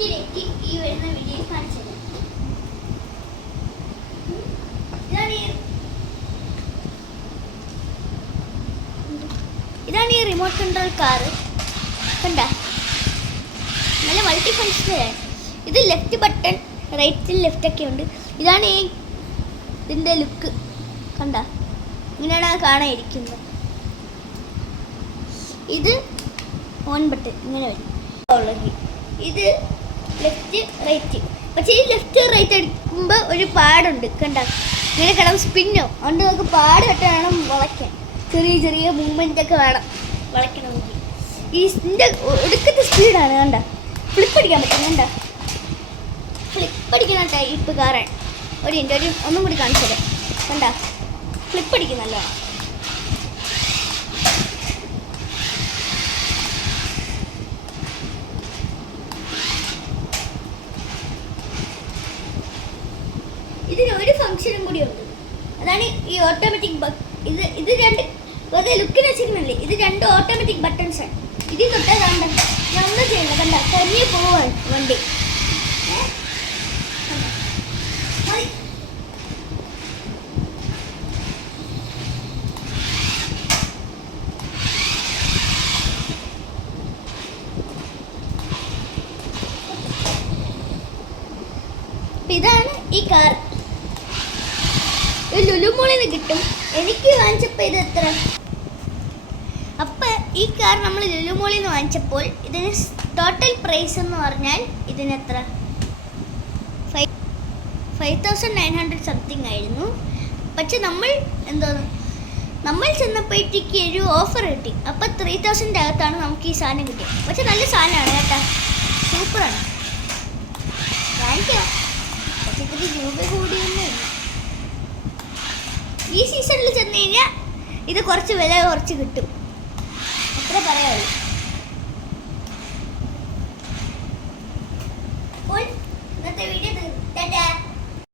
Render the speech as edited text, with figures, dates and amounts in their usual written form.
ഈ വരുന്ന വീഡിയോ കാണിച്ചത്. ഇതാണ് ഈ റിമോട്ട് കൺട്രോൾ കാർ. കണ്ട, നല്ല മൾട്ടി ഫങ്ഷനാണ്. ഇത് ലെഫ്റ്റ് ബട്ടൺ, റൈറ്റ് ലെഫ്റ്റ് ഒക്കെ ഉണ്ട്. ഇതാണ് ഈ ഇതിൻ്റെ ലുക്ക്. കണ്ട, ഇങ്ങനെയാണ് കാണാനിരിക്കുന്നത്. ഇത് ഓൺ ബട്ടൺ ഇങ്ങനെ വരും. ഇത് ലെഫ്റ്റ് റൈറ്റ്. പക്ഷേ ഈ ലെഫ്റ്റ് റൈറ്റ് എടുക്കുമ്പോൾ ഒരു പാടുണ്ട്. കണ്ട, ഇങ്ങനെ കിടന്ന് സ്പിന്നോ. അതുകൊണ്ട് നമുക്ക് പാട് കെട്ട് വേണം വളയ്ക്കാൻ. ചെറിയ ചെറിയ മൂവ്മെൻ്റ് ഒക്കെ വേണം വളയ്ക്കണമെങ്കിൽ. ഈ ഇതിൻ്റെ ഒടുക്കത്തെ സ്പീഡാണ്. കണ്ട, ഫ്ലിപ്പ് അടിക്കാൻ പറ്റും. കണ്ട, ഫ്ലിപ്പ് അടിക്കുന്ന ടൈപ്പ് കാറാണ്. ഒന്നും കൂടി കാണിച്ചത്. കണ്ട, ഫ്ലിപ്പ് അടിക്കും നല്ലോണം. ഇതിന് ഒരു ഫംഗ്ഷനും കൂടി ഉണ്ട്. അതാണ് ഈ ഓട്ടോമാറ്റിക്. ഇത് രണ്ട് വെറുതെ ലുക്കിന് വെച്ചിരുന്നില്ലേ, ഇത് രണ്ട് ഓട്ടോമാറ്റിക് ബട്ടൺസ് ആണ്. ഇതിൽ തൊട്ടാൽ കണ്ട ഞാൻ ഒന്നും ചെയ്യണ്ട. കണ്ട, തനിയെ പോവാണ് വണ്ടി. ഇതാണ് ഈ കാർ. ലുലു മോളിൽ നിന്ന് കിട്ടും. എനിക്ക് വാങ്ങിച്ചപ്പോൾ ഇത് എത്ര? അപ്പം ഈ കാർ നമ്മൾ ലുലു മോളിൽ നിന്ന് വാങ്ങിച്ചപ്പോൾ ഇതിന് ടോട്ടൽ പ്രൈസ് എന്ന് പറഞ്ഞാൽ ഇതിനെത്ര? 5,900 സംതിങ് ആയിരുന്നു. പക്ഷെ നമ്മൾ ചെന്നപ്പോഴത്തേക്ക് ഒരു ഓഫർ കിട്ടി. അപ്പം 3,000 അകത്താണ് നമുക്ക് ഈ സാധനം കിട്ടിയത്. പക്ഷെ നല്ല സാധനമാണ് കേട്ടോ, സൂപ്പറാണ്. വാങ്ങിക്കാം. പക്ഷെ ഇതിന് രൂപ കൂടിയൊന്നുമില്ല. ഈ സീസണിൽ ചെന്ന് കഴിഞ്ഞാൽ ഇത് കുറച്ച് വില കുറച്ച് കിട്ടും, അത്രേ പറയാനുള്ളൂ.